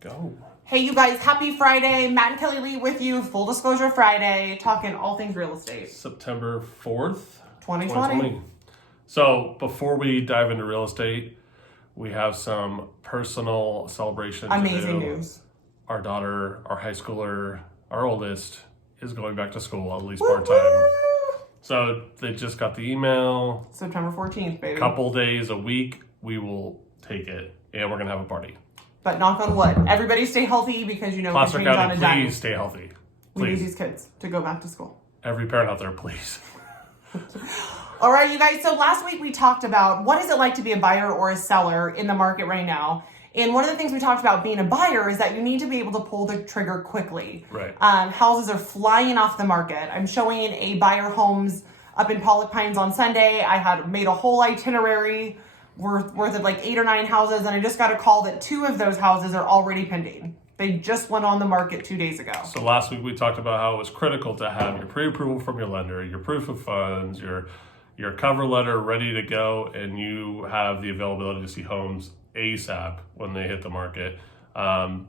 Go. Hey, you guys, happy Friday. Matt and Kelly Lee with you. Full Disclosure Friday, talking all things real estate. September 4th, 2020. So before we dive into real estate, we have some personal celebrations. Amazing news. Our daughter, our high schooler, our oldest, is going back to school, at least part-time. So they just got the email. September 14th, baby. Couple days, a week, we will take it, and we're going to have a party. But knock on wood. Everybody stay healthy because, Placer County, please stay healthy. We need these kids to go back to school. Every parent out there, please. All right, you guys. So last week we talked about what is it like to be a buyer or a seller in the market right now. And one of the things we talked about being a buyer is that you need to be able to pull the trigger quickly. Right. Houses are flying off the market. I'm showing a buyer homes up in Pollock Pines on Sunday. I had made a whole itinerary worth of like 8 or 9 houses, and I just got a call that 2 of those houses are already pending. They just went on the market 2 days ago. So last week we talked about how it was critical to have your pre-approval from your lender, your proof of funds, your cover letter ready to go, and you have the availability to see homes ASAP when they hit the market.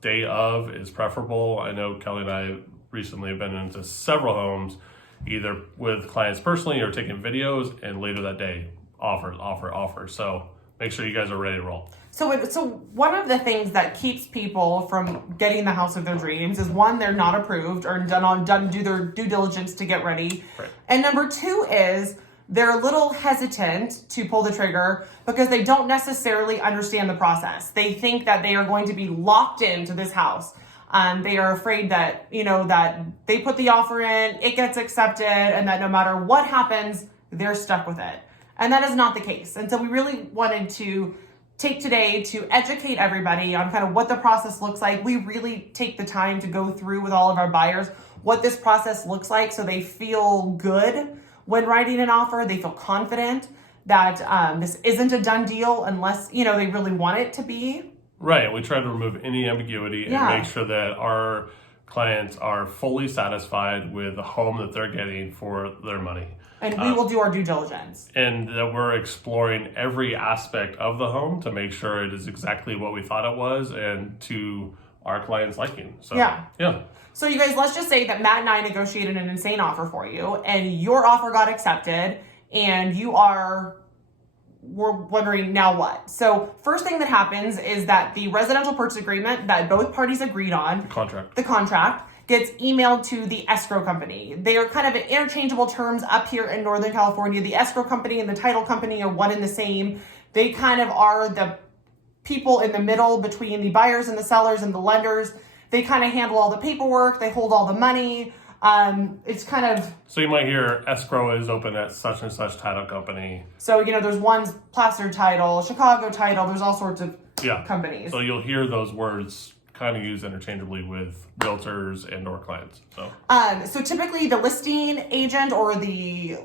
Day of is preferable. I know Kelly and I recently have been into several homes, either with clients personally or taking videos, and later that day, offer. So make sure you guys are ready to roll. So one of the things that keeps people from getting the house of their dreams is, one, they're not approved or do their due diligence to get ready. Right. And number 2 is they're a little hesitant to pull the trigger because they don't necessarily understand the process. They think that they are going to be locked into this house. They are afraid that, that they put the offer in, it gets accepted, and that no matter what happens, they're stuck with it. And that is not the case. And so we really wanted to take today to educate everybody on kind of what the process looks like. We really take the time to go through with all of our buyers what this process looks like so they feel good when writing an offer. They feel confident that this isn't a done deal unless, they really want it to be. Right. We try to remove any ambiguity and make sure that our clients are fully satisfied with the home that they're getting for their money. And we will do our due diligence. And that we're exploring every aspect of the home to make sure it is exactly what we thought it was and to our clients' liking. So, yeah. So you guys, let's just say that Matt and I negotiated an insane offer for you, and your offer got accepted, and we're wondering now what. So first thing that happens is that the residential purchase agreement that both parties agreed on, the contract gets emailed to the escrow company. They are kind of interchangeable terms up here in Northern California. The escrow company and the title company are one and the same. They kind of are the people in the middle between the buyers and the sellers and the lenders. They kind of handle all the paperwork. They hold all the money. It's kind of... So you might hear escrow is open at such and such title company. So, there's one's Placer Title, Chicago Title. There's all sorts of companies. So you'll hear those words kind of used interchangeably with realtors and or clients. So typically the listing agent or the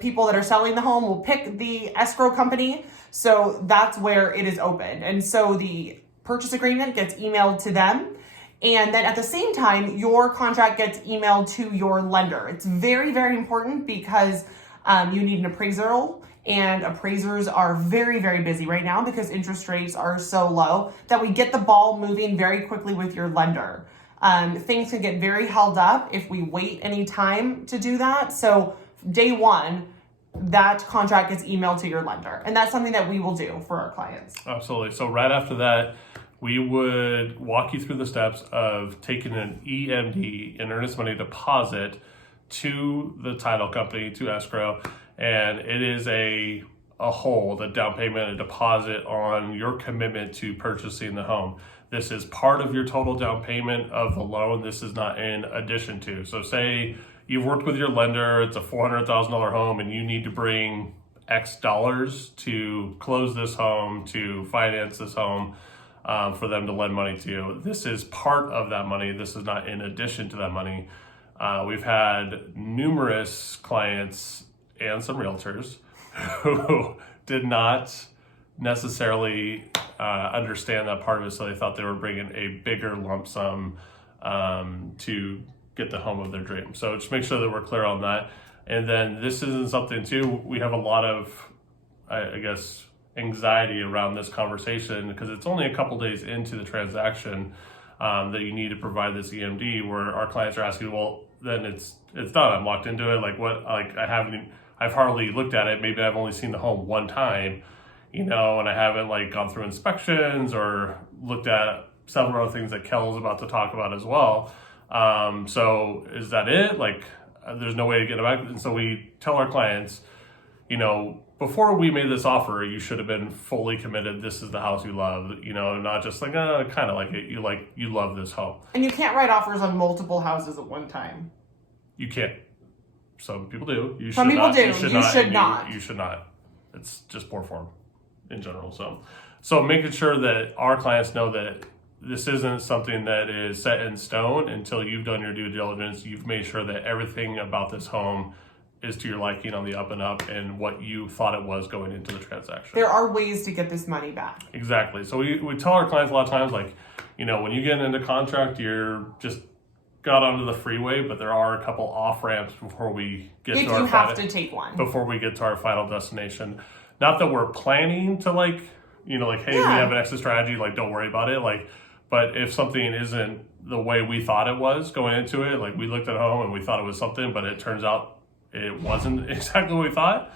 people that are selling the home will pick the escrow company. So that's where it is open. And so the purchase agreement gets emailed to them. And then at the same time, your contract gets emailed to your lender. It's very, very important because you need an appraisal. And appraisers are very, very busy right now because interest rates are so low that we get the ball moving very quickly with your lender. Things can get very held up if we wait any time to do that. So day one, that contract gets emailed to your lender. And that's something that we will do for our clients. Absolutely. So right after that, we would walk you through the steps of taking an EMD, an earnest money deposit, to the title company, to escrow. And it is a down payment, a deposit on your commitment to purchasing the home. This is part of your total down payment of the loan. This is not in addition to. So say you've worked with your lender, it's a $400,000 home, and you need to bring X dollars to close this home, to finance this home, for them to lend money to you. This is part of that money. This is not in addition to that money. We've had numerous clients and some realtors who did not necessarily understand that part of it, so they thought they were bringing a bigger lump sum to get the home of their dream. So just make sure that we're clear on that. And then this isn't something too, we have a lot of, I guess, anxiety around this conversation because it's only a couple days into the transaction that you need to provide this EMD, where our clients are asking, well, then it's done. I'm locked into it. Like what? Like I've hardly looked at it. Maybe I've only seen the home one time, and I haven't like gone through inspections or looked at several other things that Kel's about to talk about as well. So is that it? Like there's no way to get it back. And so we tell our clients, before we made this offer, you should have been fully committed. This is the house you love, not just like, kind of like it. You love this home. And you can't write offers on multiple houses at one time. You can't. Some people do. Some people do. You should not. You should not. It's just poor form in general. So making sure that our clients know that this isn't something that is set in stone until you've done your due diligence. You've made sure that everything about this home is to your liking on the up and up and what you thought it was going into the transaction. There are ways to get this money back. Exactly. So we tell our clients a lot of times, like, when you get into contract, you're just got onto the freeway, but there are a couple off ramps before we get if to our you have to take one. Before we get to our final destination. Not that we're planning to hey, we have an exit strategy, don't worry about it. But if something isn't the way we thought it was going into it, we looked at home and we thought it was something, but it turns out it wasn't exactly what we thought,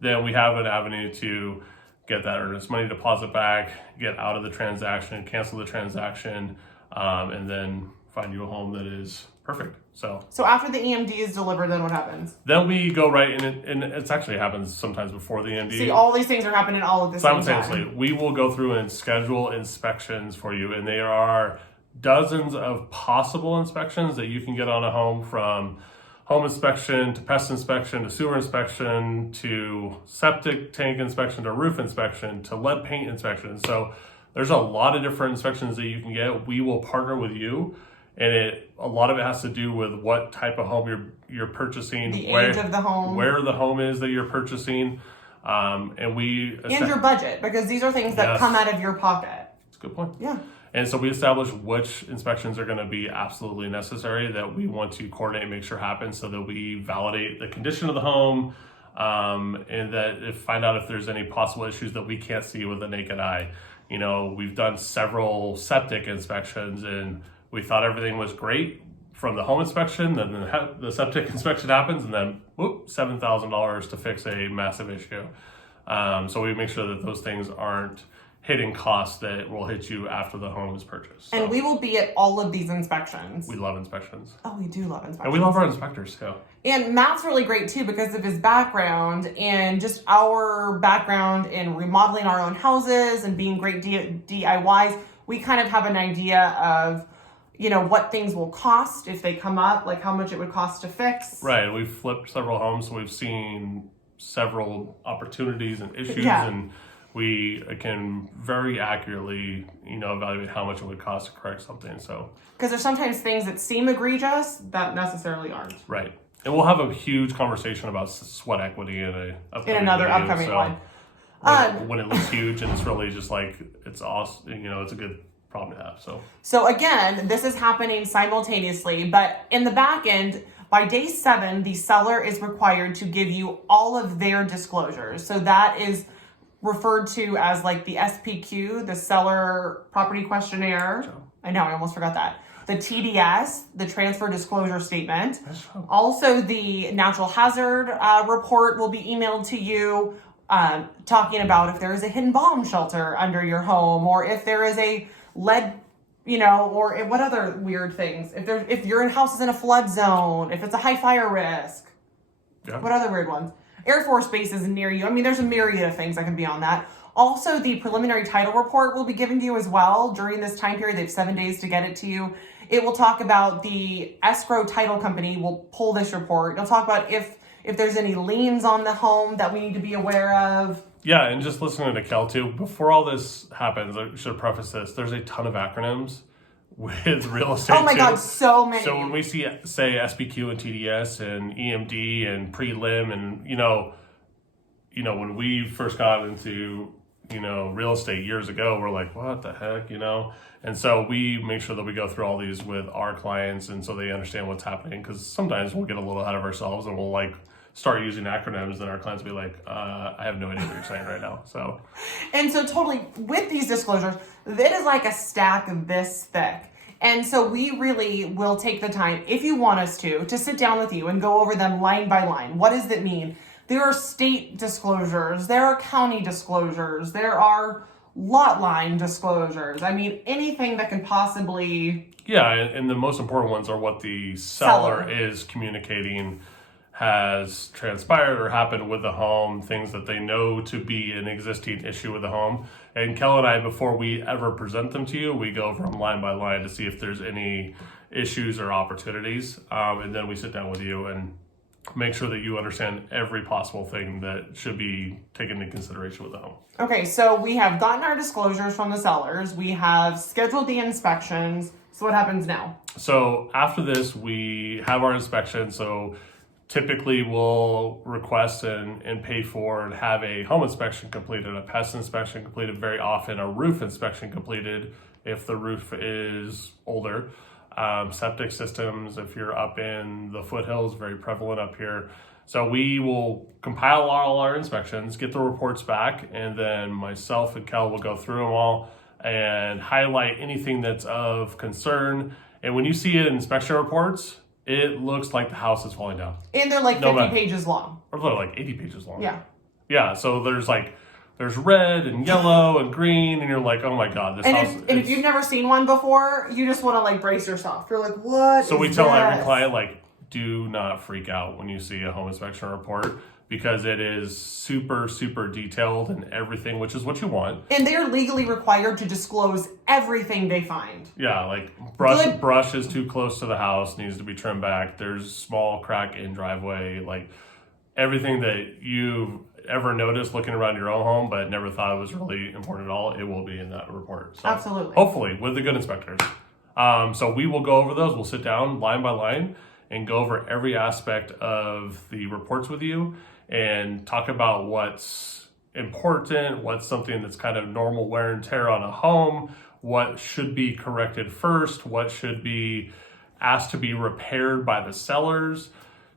then we have an avenue to get that earnest money deposit back, get out of the transaction, cancel the transaction, and then find you a home that is perfect. So after the EMD is delivered, then what happens? Then we go right in, and it actually happens sometimes before the EMD. See, all these things are happening all at the same time. Simultaneously, we will go through and schedule inspections for you, and there are dozens of possible inspections that you can get on a home, from home inspection to pest inspection to sewer inspection to septic tank inspection to roof inspection to lead paint inspection. So there's a lot of different inspections that you can get. We will partner with you, and a lot of it has to do with what type of home you're purchasing, the age of the home, where the home is that you're purchasing, and your budget, because these are things that come out of your pocket. That's a good point. Yeah. And so we establish which inspections are going to be absolutely necessary that we want to coordinate and make sure happen, so that we validate the condition of the home, and that find out if there's any possible issues that we can't see with the naked eye. We've done several septic inspections, and we thought everything was great from the home inspection. Then the septic inspection happens, and then $7,000 to fix a massive issue. So we make sure that those things aren't hitting costs that will hit you after the home is purchased. So and we will be at all of these inspections. we love inspections. Oh, we do love inspections. And we love our inspectors too. And Matt's really great too, because of his background and just our background in remodeling our own houses and being great DIYs. We kind of have an idea of, what things will cost if they come up, like how much it would cost to fix. Right. We've flipped several homes, so we've seen several opportunities and issues, and we can very accurately, evaluate how much it would cost to correct something. So because there's sometimes things that seem egregious that necessarily aren't. Right. And we'll have a huge conversation about sweat equity in another upcoming one. When it looks huge, and it's really just it's awesome. It's a good problem to have. So again, this is happening simultaneously, but in the back end, by day 7, the seller is required to give you all of their disclosures. So that is referred to as the SPQ, the seller property questionnaire. Sure. I know, I almost forgot that. The TDS, the transfer disclosure statement. Also, the natural hazard report will be emailed to you, talking about if there is a hidden bomb shelter under your home, or if there is a lead, or what other weird things. If your house is in a flood zone, if it's a high fire risk. Yeah. What other weird ones? Air Force Base is near you. I mean, there's a myriad of things that can be on that. Also, the preliminary title report will be given to you as well during this time period. They have 7 days to get it to you. It will talk about the escrow title company will pull this report. It'll talk about if there's any liens on the home that we need to be aware of. Yeah, and just listening to Kel too, before all this happens, I should preface this, there's a ton of acronyms with real estate. Oh my God, so many. So when we say SPQ and TDS and EMD and prelim, and when we first got into real estate years ago, we're like, what the heck, And so we make sure that we go through all these with our clients, and so they understand what's happening, because sometimes we'll get a little ahead of ourselves and we'll start using acronyms, then our clients will be like, I have no idea what you're saying right now. So, and so totally with these disclosures, it is like a stack this thick. And so we really will take the time, if you want us to sit down with you and go over them line by line. What does it mean? There are state disclosures, there are county disclosures, there are lot line disclosures. I mean, anything that can possibly... Yeah, and the most important ones are what the seller is communicating has transpired or happened with the home, things that they know to be an existing issue with the home. And Kel and I, before we ever present them to you, we go over them line by line to see if there's any issues or opportunities. And then we sit down with you and make sure that you understand every possible thing that should be taken into consideration with the home. Okay, so we have gotten our disclosures from the sellers. We have scheduled the inspections. So what happens now? So after this, we have our inspection. So typically we'll request and pay for and have a home inspection completed, a pest inspection completed, very often a roof inspection completed if the roof is older. Septic systems, if you're up in the foothills, very prevalent up here. So we will compile all our inspections, get the reports back, and then myself and Kel will go through them all and highlight anything that's of concern. And when you see it in inspection reports, it looks like the house is falling down. And they're like 50 pages long. Or they're like 80 pages long. Yeah. Yeah, so there's red and yellow and green, and you're like, oh my God, this house. And if you've never seen one before, you just want to like brace yourself. You're like, what? So we tell every client, like, do not freak out when you see a home inspection report, because it is super, super detailed and everything, which is what you want. And they're legally required to disclose everything they find. Yeah, like brush is too close to the house, needs to be trimmed back. There's small crack in driveway, like everything that you've ever noticed looking around your own home but never thought it was really important at all, it will be in that report. So absolutely. Hopefully with the good inspectors. So we will go over those. We'll sit down line by line and go over every aspect of the reports with you and talk about what's important, what's something that's kind of normal wear and tear on a home, what should be corrected first, what should be asked to be repaired by the sellers.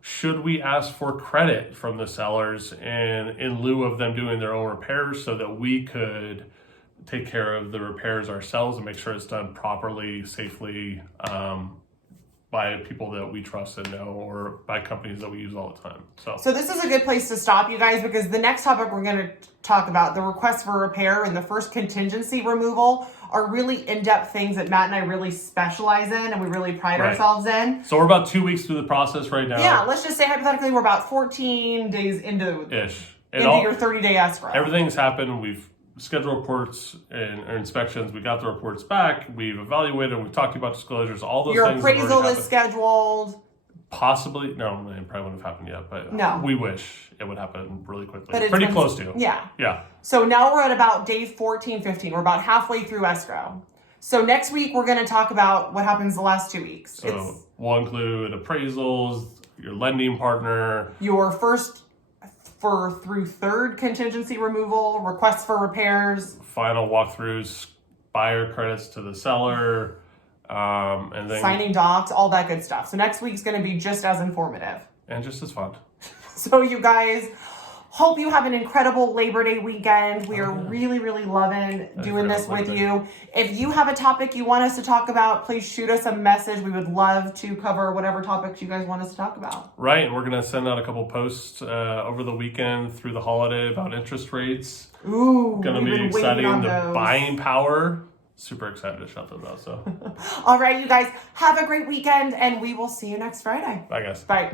Should we ask for credit from the sellers in lieu of them doing their own repairs so that we could take care of the repairs ourselves and make sure it's done properly, safely, by people that we trust and know, or by companies that we use all the time. So this is a good place to stop, you guys, because the next topic we're going to talk about, the request for repair and the first contingency removal, are really in-depth things that Matt and I really specialize in and we really pride ourselves in. So we're about 2 weeks through the process right now. Yeah, let's just say hypothetically we're about 14 days into your 30-day escrow. Everything's happened. We've scheduled reports and inspections. We got the reports back. We've evaluated. We've talked about disclosures. All those your things. Your appraisal is scheduled. Possibly, no, it probably wouldn't have happened yet, but no. We wish it would happen really quickly. But pretty close to. Yeah. Yeah. So now we're at about day 14, 15. We're about halfway through escrow. So next week we're going to talk about what happens the last 2 weeks. So we'll include appraisals, your lending partner, your first through third contingency removal, requests for repairs, final walkthroughs, buyer credits to the seller, and then signing docs, all that good stuff. So next week's going to be just as informative and just as fun. So you guys, hope you have an incredible Labor Day weekend. We are really, really loving doing this with you. If you have a topic you want us to talk about, please shoot us a message. We would love to cover whatever topics you guys want us to talk about. Right, and we're going to send out a couple posts over the weekend through the holiday about interest rates. Ooh, going to be exciting. The buying power. Super excited to shout those out. So, all right, you guys, have a great weekend, and we will see you next Friday. Bye, guys. Bye.